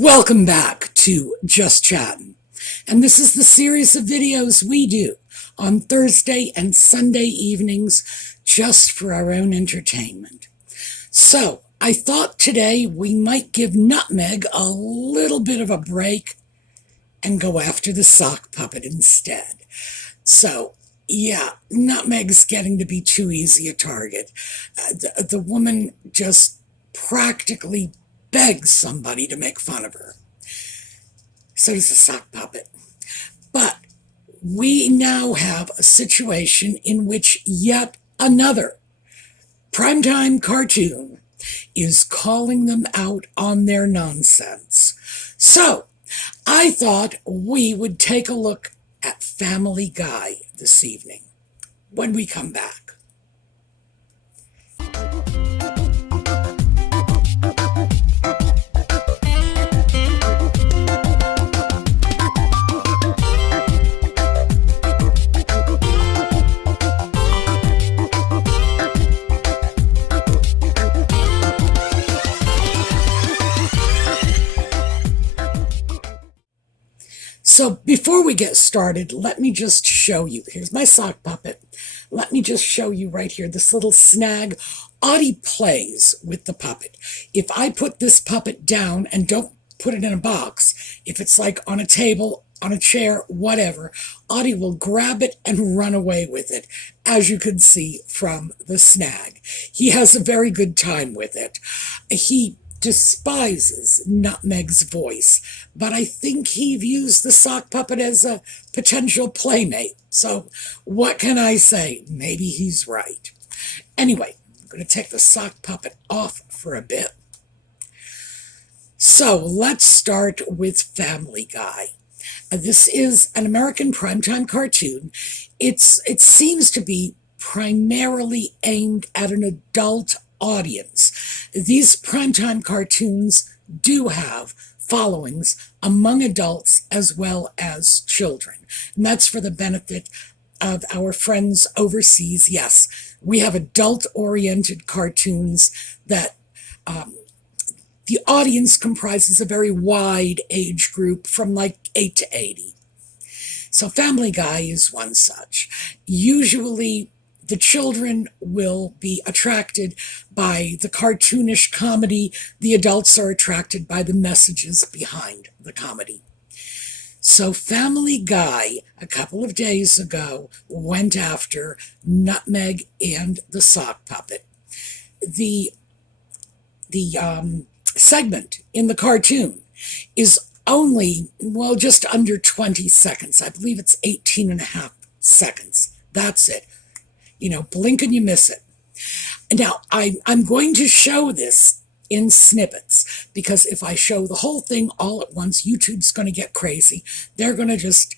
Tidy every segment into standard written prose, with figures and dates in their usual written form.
Welcome back to Just Chattin', and this is the series of videos we do on Thursday and Sunday evenings just for our own entertainment. So I thought today we might give Nutmeg a little bit of a break and go after the sock puppet instead. So yeah, Nutmeg's getting to be too easy a target. The woman just practically begs somebody to make fun of her. So does the sock puppet. But we now have a situation in which yet another primetime cartoon is calling them out on their nonsense. So I thought we would take a look at Family Guy this evening when we come back. So before we get started, let me just show you. Here's my sock puppet. Let me just show you right here, this little snag. Audie plays with the puppet. If I put this puppet down and don't put it in a box, if it's like on a table, on a chair, whatever, Audie will grab it and run away with it, as you can see from the snag. He has a very good time with it. He despises Nutmeg's voice, but I think he views the sock puppet as a potential playmate. So what can I say? Maybe he's right. Anyway, I'm going to take the sock puppet off for a bit. So let's start with Family Guy. This is an American primetime cartoon. It seems to be primarily aimed at an adult audience. These primetime cartoons do have followings among adults as well as children. And that's for the benefit of our friends overseas. Yes, we have adult-oriented cartoons that the audience comprises a very wide age group from like 8 to 80. So Family Guy is one such. Usually the children will be attracted by the cartoonish comedy. The adults are attracted by the messages behind the comedy. So Family Guy, a couple of days ago, went after Nutmeg and the sock puppet. The segment in the cartoon is only, well, just under 20 seconds. I believe it's 18 and a half seconds. That's it. You know, blink and you miss it. Now, I'm going to show this in snippets, because if I show the whole thing all at once, YouTube's going to get crazy. They're going to just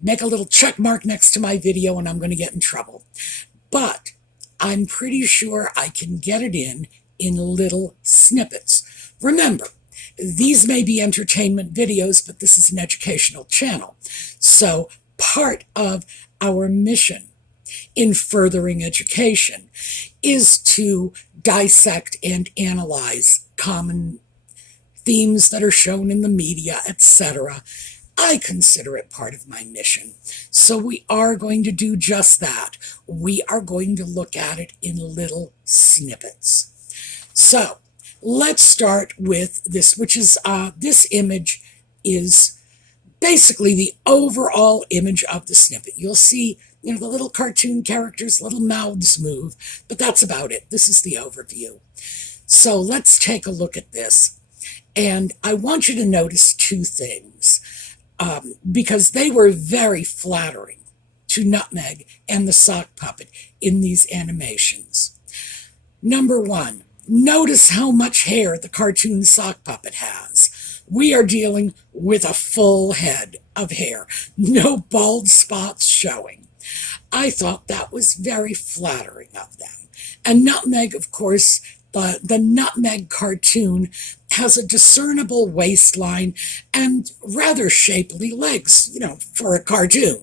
make a little check mark next to my video and I'm going to get in trouble. But I'm pretty sure I can get it in little snippets. Remember, these may be entertainment videos, but this is an educational channel. So part of our mission in furthering education is to dissect and analyze common themes that are shown in the media, etc. I consider it part of my mission. So we are going to do just that. We are going to look at it in little snippets. So let's start with this, which is this image is basically the overall image of the snippet. You'll see, you know, the little cartoon characters, little mouths move, but that's about it. This is the overview. So let's take a look at this. And I want you to notice two things, because they were very flattering to Nutmeg and the sock puppet in these animations. Number one, notice how much hair the cartoon sock puppet has. We are dealing with a full head of hair, no bald spots showing. I thought that was very flattering of them. And Nutmeg, of course, the Nutmeg cartoon has a discernible waistline and rather shapely legs, you know, for a cartoon.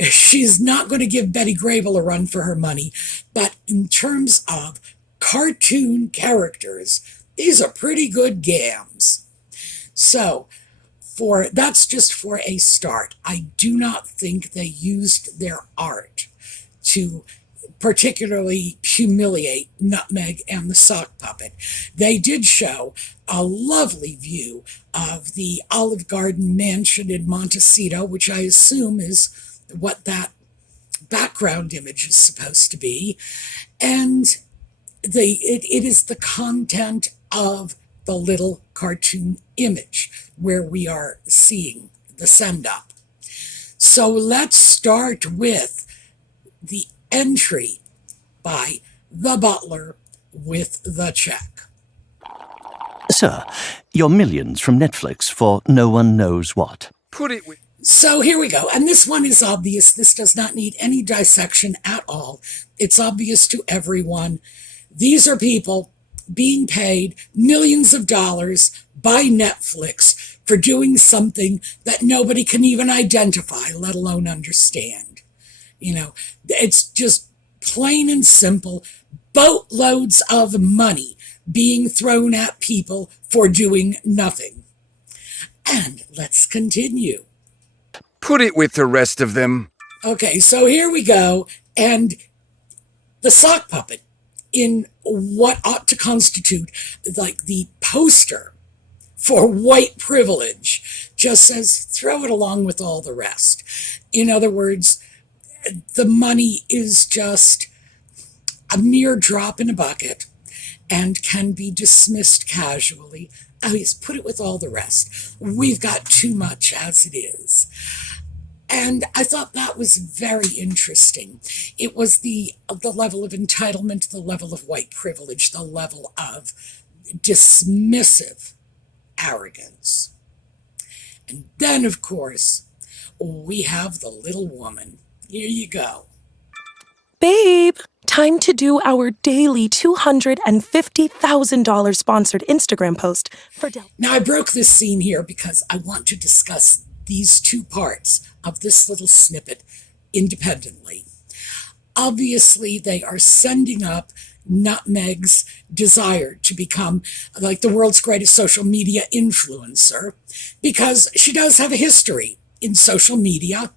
She's not going to give Betty Grable a run for her money, but in terms of cartoon characters, these are pretty good gams. So, that's just for a start. I do not think they used their art to particularly humiliate Nutmeg and the sock puppet. They did show a lovely view of the Olive Garden mansion in Montecito, which I assume is what that background image is supposed to be. And it is the content of the little cartoon image where we are seeing the send up. So let's start with the entry by the butler with the check. Sir, your millions from Netflix for no one knows what. So here we go. And this one is obvious. This does not need any dissection at all. It's obvious to everyone. These are people being paid millions of dollars by Netflix for doing something that nobody can even identify, let alone understand. It's just plain and simple boatloads of money being thrown at people for doing nothing. And let's continue. Put it with the rest of them. Okay, so here we go. And the sock puppet, in what ought to constitute like the poster for white privilege, just says, throw it along with all the rest. In other words, the money is just a mere drop in a bucket and can be dismissed casually. Oh, yes, put it with all the rest. We've got too much as it is. And I thought that was very interesting. It was the level of entitlement, the level of white privilege, the level of dismissive arrogance. And then, of course, we have the little woman. Here you go. Babe, time to do our daily $250,000 sponsored Instagram post for Del. Now, I broke this scene here because I want to discuss these two parts of this little snippet independently. Obviously, they are sending up Nutmeg's desire to become like the world's greatest social media influencer because she does have a history in social media.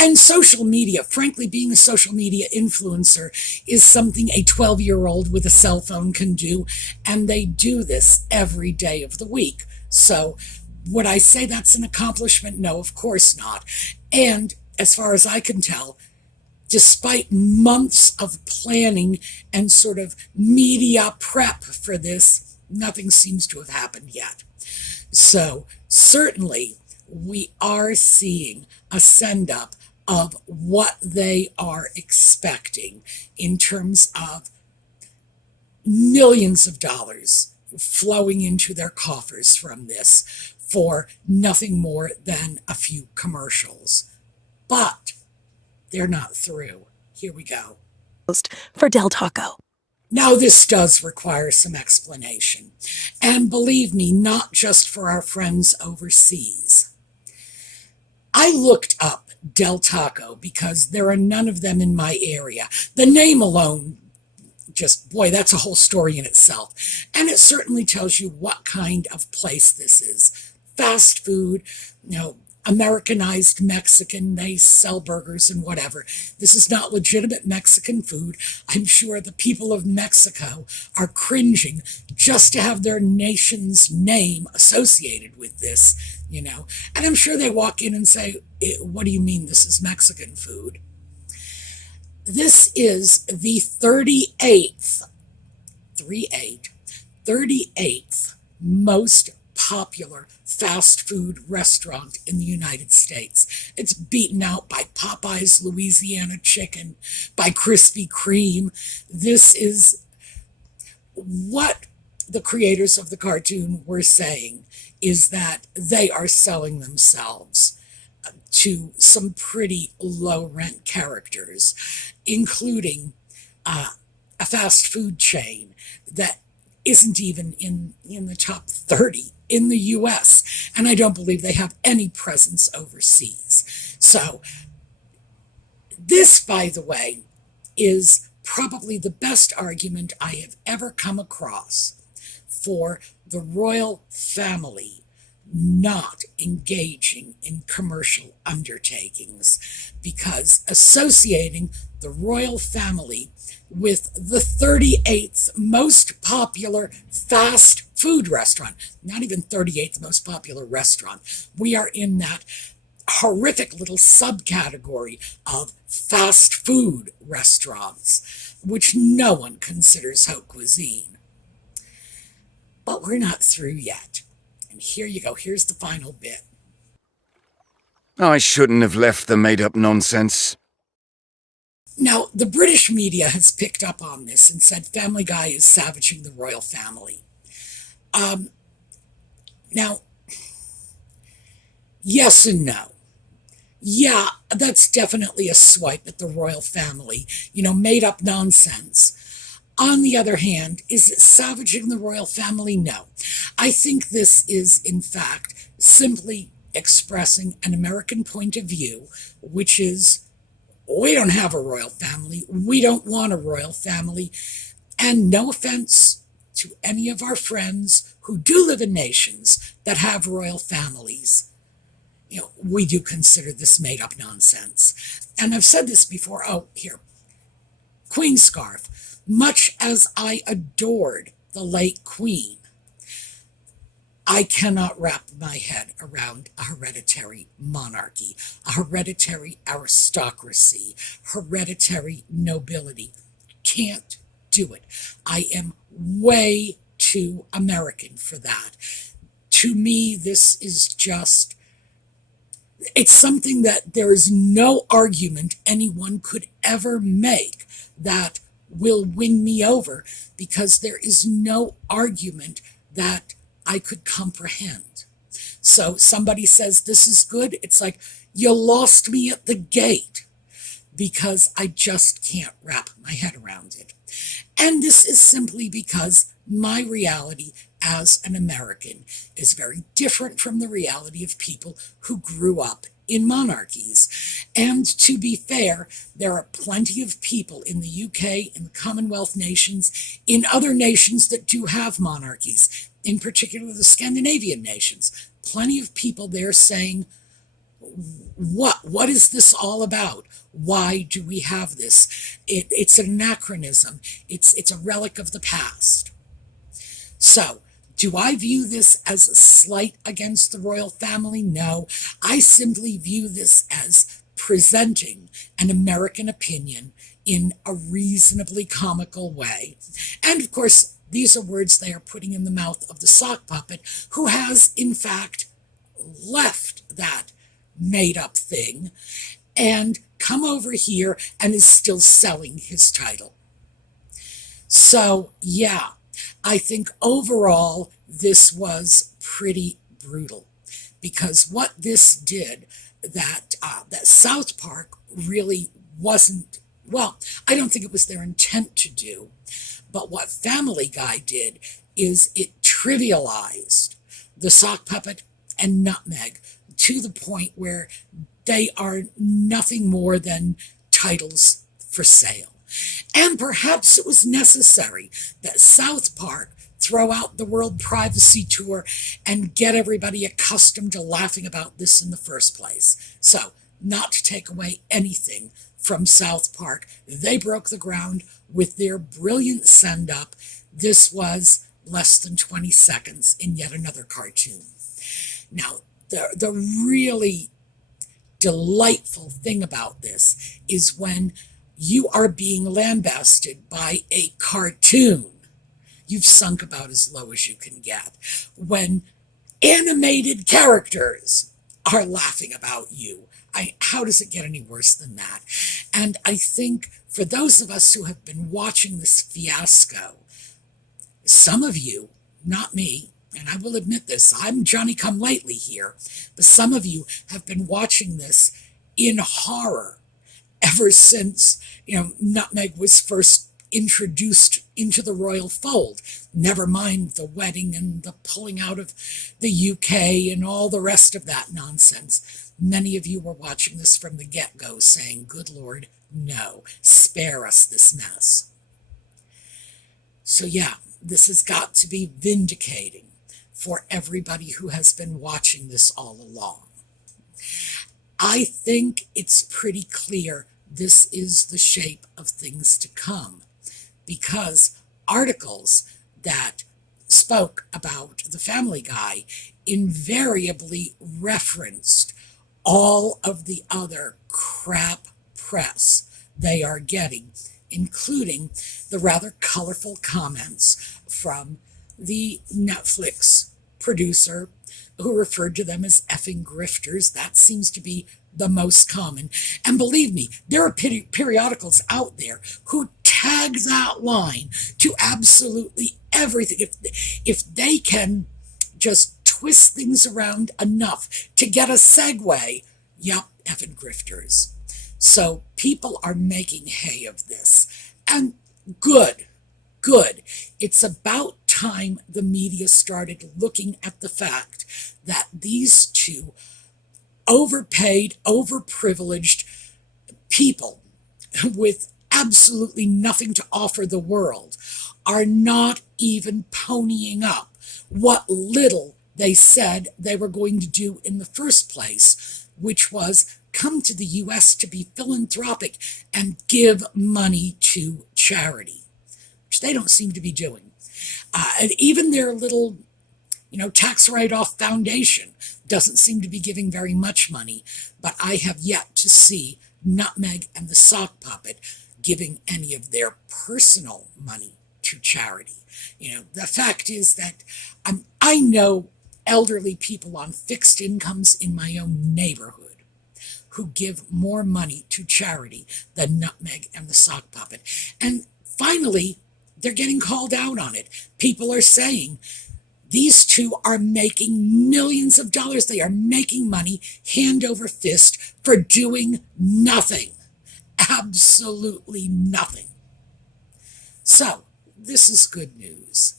And social media, frankly, being a social media influencer is something a 12-year-old with a cell phone can do, and they do this every day of the week. So would I say that's an accomplishment? No, of course not. And as far as I can tell, despite months of planning and sort of media prep for this, nothing seems to have happened yet. So certainly we are seeing a send-up of what they are expecting in terms of millions of dollars flowing into their coffers from this for nothing more than a few commercials. But they're not through. Here we go. For Del Taco. Now, this does require some explanation. And believe me, not just for our friends overseas. I looked up Del Taco because there are none of them in my area. The name alone, just, boy, that's a whole story in itself. And it certainly tells you what kind of place this is. Fast food, Americanized Mexican, they sell burgers and whatever. This is not legitimate Mexican food. I'm sure the people of Mexico are cringing just to have their nation's name associated with this, And I'm sure they walk in and say, what do you mean this is Mexican food? This is the 38th most popular fast food restaurant in the United States. It's beaten out by Popeye's Louisiana Chicken, by Krispy Kreme. This is what the creators of the cartoon were saying, is that they are selling themselves to some pretty low-rent characters, including a fast food chain that isn't even in the top 30 in the U.S., and I don't believe they have any presence overseas. So this, by the way, is probably the best argument I have ever come across for the royal family not engaging in commercial undertakings, because associating the royal family with the 38th most popular fast food restaurant, not even 38th most popular restaurant, we are in that horrific little subcategory of fast food restaurants, which no one considers haute cuisine. But we're not through yet. And here you go. Here's the final bit. I shouldn't have left the made-up nonsense. Now, the British media has picked up on this and said Family Guy is savaging the royal family. Now, yes and no. Yeah, that's definitely a swipe at the royal family, made up nonsense. On the other hand, is it savaging the royal family? No. I think this is, in fact, simply expressing an American point of view, which is, we don't have a royal family, we don't want a royal family, and no offense to any of our friends who do live in nations that have royal families, we do consider this made-up nonsense. And I've said this before. Oh, here. Queen scarf. Much as I adored the late Queen, I cannot wrap my head around a hereditary monarchy, a hereditary aristocracy, hereditary nobility. Can't do it. I am way too American for that. To me, this is just, it's something that there is no argument anyone could ever make that will win me over, because there is no argument that I could comprehend. So somebody says this is good, it's like, you lost me at the gate, because I just can't wrap my head around it. And this is simply because my reality as an American is very different from the reality of people who grew up in monarchies. And to be fair, there are plenty of people in the UK, in the Commonwealth nations, in other nations that do have monarchies, in particular the Scandinavian nations. Plenty of people there saying, what is this all about? Why do we have this? It's an anachronism. It's a relic of the past. So, do I view this as a slight against the royal family? No. I simply view this as presenting an American opinion in a reasonably comical way. And of course, these are words they are putting in the mouth of the sock puppet, who has, in fact, left that made-up thing and come over here and is still selling his title. So, yeah, I think overall this was pretty brutal, because what this did, that South Park really wasn't, well, I don't think it was their intent to do, but what Family Guy did is it trivialized the sock puppet and nutmeg to the point where they are nothing more than titles for sale. And perhaps it was necessary that South Park throw out the World Privacy Tour and get everybody accustomed to laughing about this in the first place. So, not to take away anything from South Park, they broke the ground with their brilliant send-up. This was less than 20 seconds in yet another cartoon. Now, the really delightful thing about this is when you are being lambasted by a cartoon, you've sunk about as low as you can get. When animated characters are laughing about you, how does it get any worse than that? And I think for those of us who have been watching this fiasco, some of you, not me, and I will admit this, I'm Johnny-come-lately here, but some of you have been watching this in horror ever since, Nutmeg was first introduced into the royal fold. Never mind the wedding and the pulling out of the UK and all the rest of that nonsense. Many of you were watching this from the get-go saying, good Lord, No, spare us this mess. So yeah, this has got to be vindicating for everybody who has been watching this all along. I think it's pretty clear this is the shape of things to come, because articles that spoke about the Family Guy invariably referenced all of the other crap press they are getting, including the rather colorful comments from the Netflix producer who referred to them as effing grifters. That seems to be the most common. And believe me, there are periodicals out there who tag that line to absolutely everything. If they can just twist things around enough to get a segue, yep, effing grifters. So people are making hay of this. And good. It's about time the media started looking at the fact that these two overpaid, overprivileged people with absolutely nothing to offer the world are not even ponying up what little they said they were going to do in the first place, which was come to the U.S. to be philanthropic and give money to charity, which they don't seem to be doing. And even their little, tax write-off foundation doesn't seem to be giving very much money, but I have yet to see Nutmeg and the Sock Puppet giving any of their personal money to charity. The fact is that I know elderly people on fixed incomes in my own neighborhood who give more money to charity than Nutmeg and the Sock Puppet. And finally, they're getting called out on it. People are saying these two are making millions of dollars. They are making money hand over fist for doing nothing. Absolutely nothing. So, this is good news.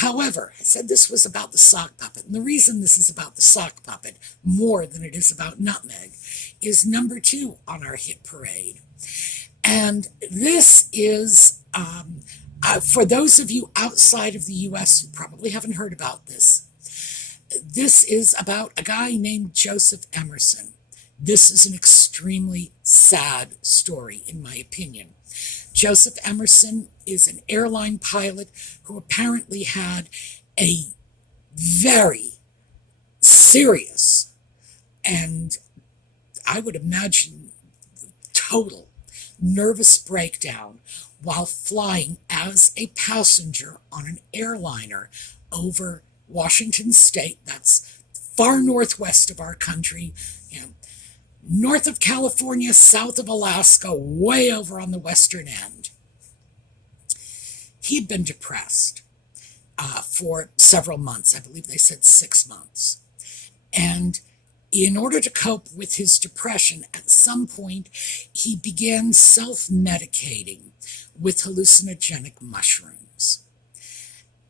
However, I said this was about the Sock Puppet, and the reason this is about the Sock Puppet more than it is about Nutmeg is number 2 on our hit parade. And this is, for those of you outside of the U.S. who probably haven't heard about this, this is about a guy named Joseph Emerson. This is an extremely sad story, in my opinion. Joseph Emerson is an airline pilot who apparently had a very serious and, I would imagine, total nervous breakdown while flying as a passenger on an airliner over Washington State. That's far northwest of our country, north of California, south of Alaska, way over on the western end. He'd been depressed for several months. I believe they said 6 months. And in order to cope with his depression, at some point, he began self-medicating with hallucinogenic mushrooms.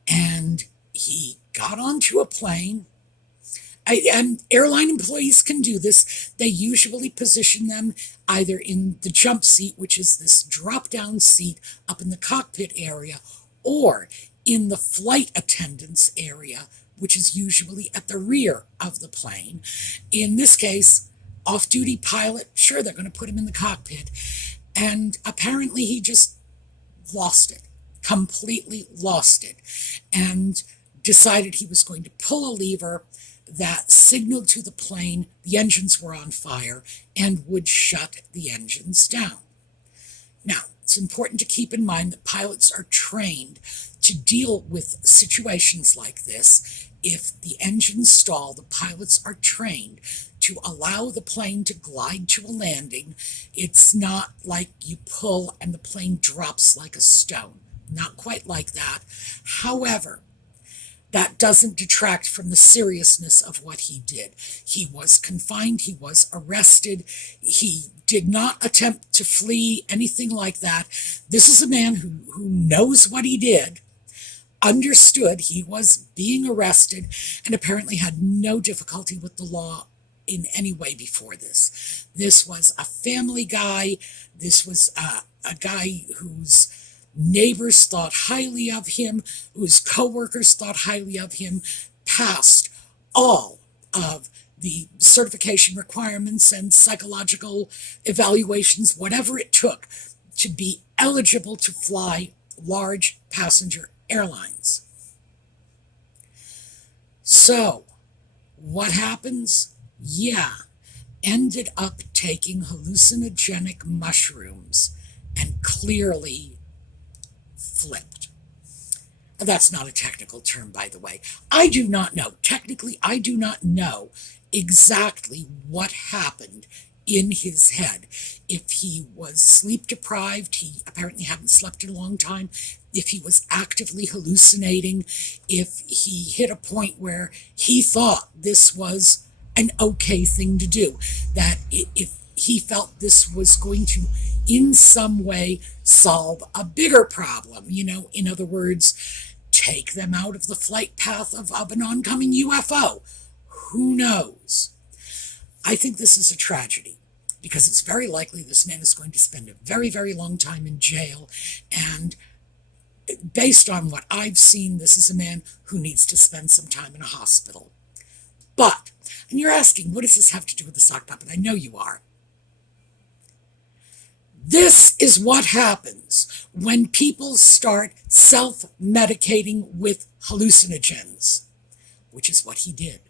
And he got onto a plane. And airline employees can do this. They usually position them either in the jump seat, which is this drop-down seat up in the cockpit area, or in the flight attendants area, which is usually at the rear of the plane. In this case, off-duty pilot, sure, they're going to put him in the cockpit. And apparently he just lost it, completely lost it, and decided he was going to pull a lever that signaled to the plane the engines were on fire and would shut the engines down. Now, it's important to keep in mind that pilots are trained to deal with situations like this. If the engines stall, the pilots are trained to allow the plane to glide to a landing. It's not like you pull and the plane drops like a stone. Not quite like that. However, that doesn't detract from the seriousness of what he did. He was confined, he was arrested, he did not attempt to flee, anything like that. This is a man who knows what he did, understood he was being arrested, and apparently had no difficulty with the law in any way before this. This was a family guy. This was a guy whose neighbors thought highly of him, whose coworkers thought highly of him, passed all of the certification requirements and psychological evaluations, whatever it took to be eligible to fly large passenger airlines. So, what happens? Yeah, ended up taking hallucinogenic mushrooms and clearly flipped. That's not a technical term, by the way. I do not know. Technically, I do not know exactly what happened in his head. If he was sleep deprived, he apparently hadn't slept in a long time. If he was actively hallucinating, if he hit a point where he thought this was an okay thing to do, that if he felt this was going to in some way solve a bigger problem, in other words, take them out of the flight path of an oncoming UFO. Who knows? I think this is a tragedy because it's very likely this man is going to spend a very, very long time in jail. And based on what I've seen, this is a man who needs to spend some time in a hospital. But, and you're asking, what does this have to do with the sock puppet? I know you are. This is what happens when people start self-medicating with hallucinogens, which is what he did,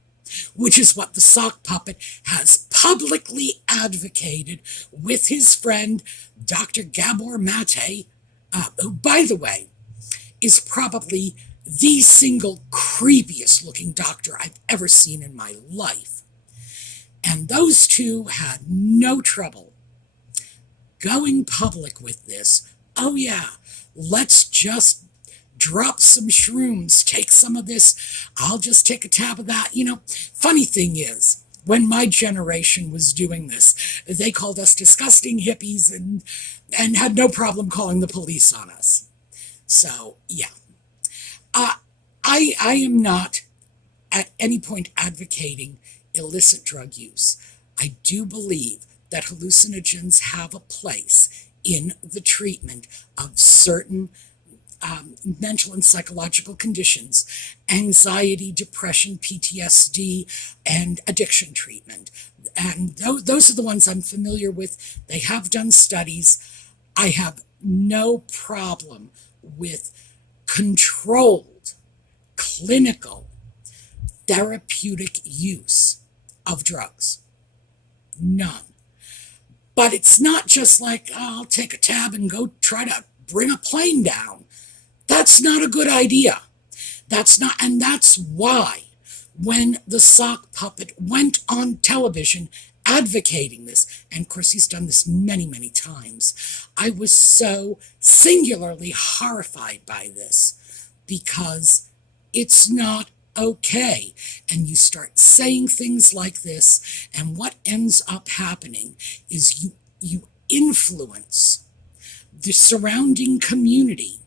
which is what the sock puppet has publicly advocated with his friend, Dr. Gabor Mate, who, by the way, is probably the single creepiest looking doctor I've ever seen in my life. And those two had no trouble going public with this. Oh yeah, let's just drop some shrooms, take some of this, I'll just take a tab of that. Funny thing is, when my generation was doing this, they called us disgusting hippies and had no problem calling the police on us. So, yeah. I am not at any point advocating illicit drug use. I do believe that hallucinogens have a place in the treatment of certain mental and psychological conditions, anxiety, depression, PTSD, and addiction treatment. And those are the ones I'm familiar with. They have done studies. I have no problem with controlled, clinical, therapeutic use of drugs. None. But it's not just like, I'll take a tab and go try to bring a plane down. That's not a good idea. And that's why when the sock puppet went on television advocating this, and of course he's done this many, many times, I was so singularly horrified by this because it's not okay. And you start saying things like this, and what ends up happening is you influence the surrounding community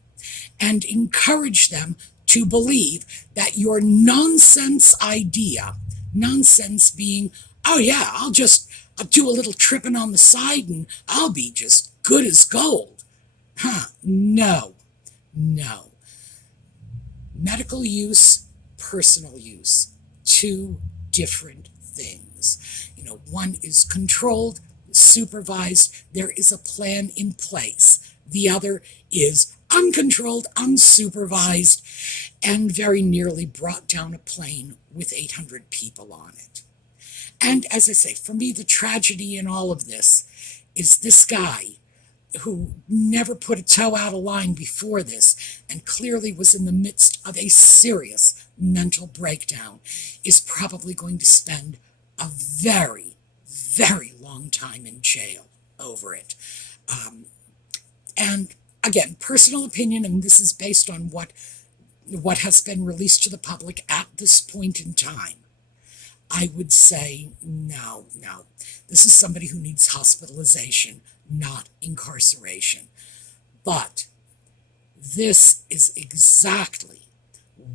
and encourage them to believe that your nonsense idea, nonsense being, oh yeah, I'll do a little tripping on the side and I'll be just good as gold. No. Medical use, personal use, two different things. One is controlled, supervised, there is a plan in place. The other is uncontrolled, unsupervised, and very nearly brought down a plane with 800 people on it. And as I say, for me, the tragedy in all of this is this guy who never put a toe out of line before this and clearly was in the midst of a serious mental breakdown is probably going to spend a very, very long time in jail over it. And again, personal opinion, and this is based on what has been released to the public at this point in time. I would say no. This is somebody who needs hospitalization, not incarceration. But this is exactly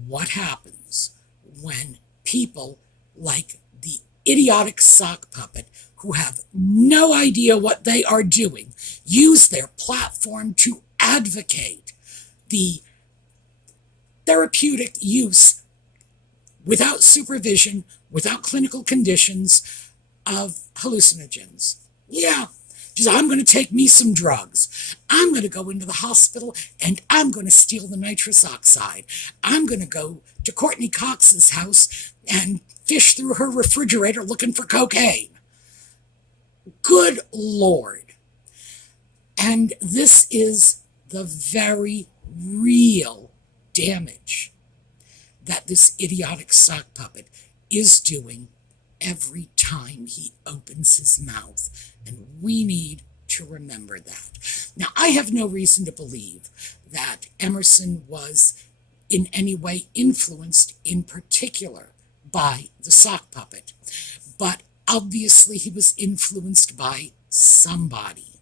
what happens when people like the idiotic sock puppet who have no idea what they are doing use their platform to advocate the therapeutic use without supervision, without clinical conditions of hallucinogens. Yeah, just, I'm going to take me some drugs. I'm going to go into the hospital and I'm going to steal the nitrous oxide. I'm going to go to Courtney Cox's house and fish through her refrigerator looking for cocaine. Good Lord. And this is the very real damage that this idiotic sock puppet is doing every time he opens his mouth. And we need to remember that. Now, I have no reason to believe that Emerson was in any way influenced in particular by the sock puppet, but obviously he was influenced by somebody.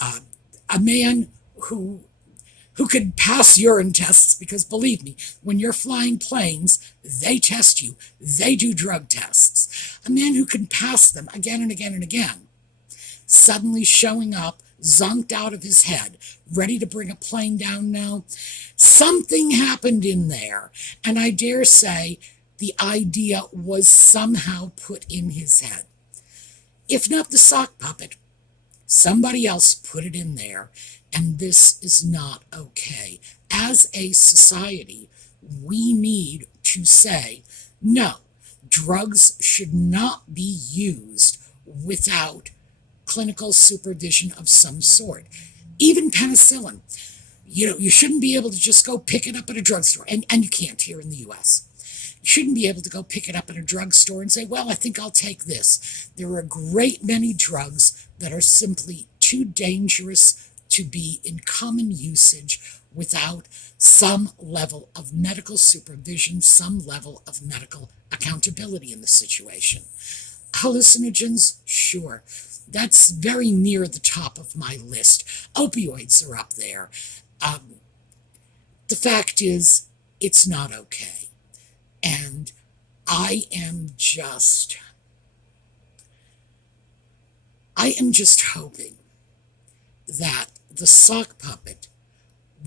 A man who could pass urine tests, because believe me, when you're flying planes, they test you. They do drug tests. A man who can pass them again and again and again, suddenly showing up, zonked out of his head, ready to bring a plane down now. Something happened in there, and I dare say the idea was somehow put in his head. If not the sock puppet, somebody else put it in there, and this is not okay. As a society, we need to say, no, drugs should not be used without clinical supervision of some sort. Even penicillin. You shouldn't be able to just go pick it up at a drugstore, and you can't here in the U.S. You shouldn't be able to go pick it up at a drugstore and say, well, I think I'll take this. There are a great many drugs that are simply too dangerous to be in common usage without some level of medical supervision, some level of medical accountability in the situation. Hallucinogens, sure. That's very near the top of my list. Opioids are up there. The fact is, it's not okay. And I am just hoping that the sock puppet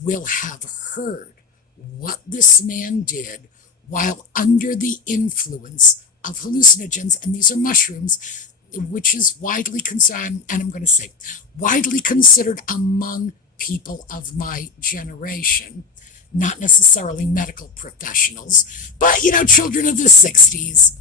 will have heard what this man did while under the influence of hallucinogens, and these are mushrooms, which is widely considered, and I'm going to say, widely considered among people of my generation, not necessarily medical professionals, but, children of the 60s,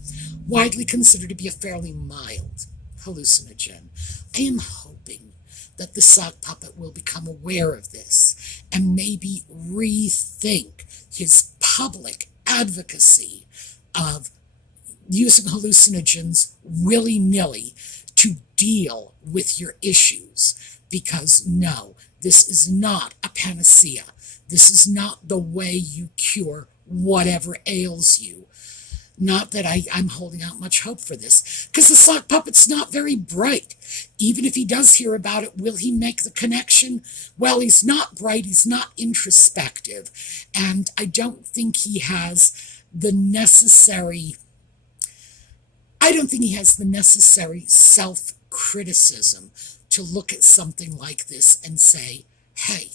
widely considered to be a fairly mild hallucinogen. I am hoping that the sock puppet will become aware of this and maybe rethink his public advocacy of using hallucinogens willy-nilly to deal with your issues. Because no, this is not a panacea. This is not the way you cure whatever ails you. Not that I'm holding out much hope for this, because the sock puppet's not very bright. Even if he does hear about it, will he make the connection? Well, he's not bright, he's not introspective, and I don't think he has the necessary self-criticism to look at something like this and say, hey,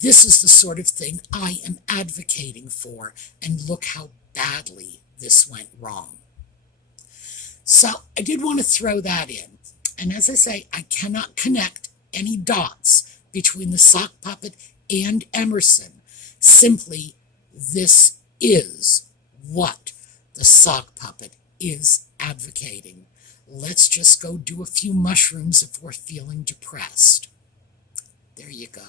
this is the sort of thing I am advocating for, and look how badly this went wrong. So I did want to throw that in. And as I say, I cannot connect any dots between the sock puppet and Emerson. Simply, this is what the sock puppet is advocating. Let's just go do a few mushrooms if we're feeling depressed. There you go.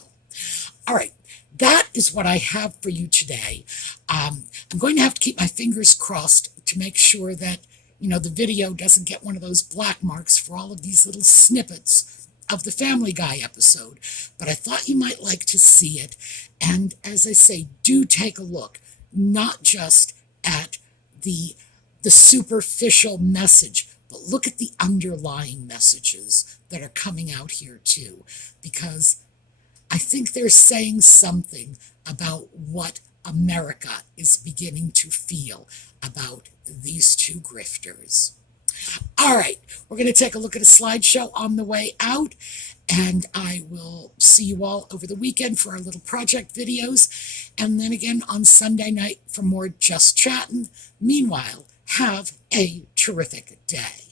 All right, that is what I have for you today. I'm going to have to keep my fingers crossed to make sure that, the video doesn't get one of those black marks for all of these little snippets of the Family Guy episode. But I thought you might like to see it. And as I say, do take a look, not just at the superficial message, but look at the underlying messages that are coming out here too. Because I think they're saying something about what America is beginning to feel about these two grifters. All right, we're going to take a look at a slideshow on the way out, and I will see you all over the weekend for our little project videos, and then again on Sunday night for more Just Chattin'. Meanwhile, have a terrific day.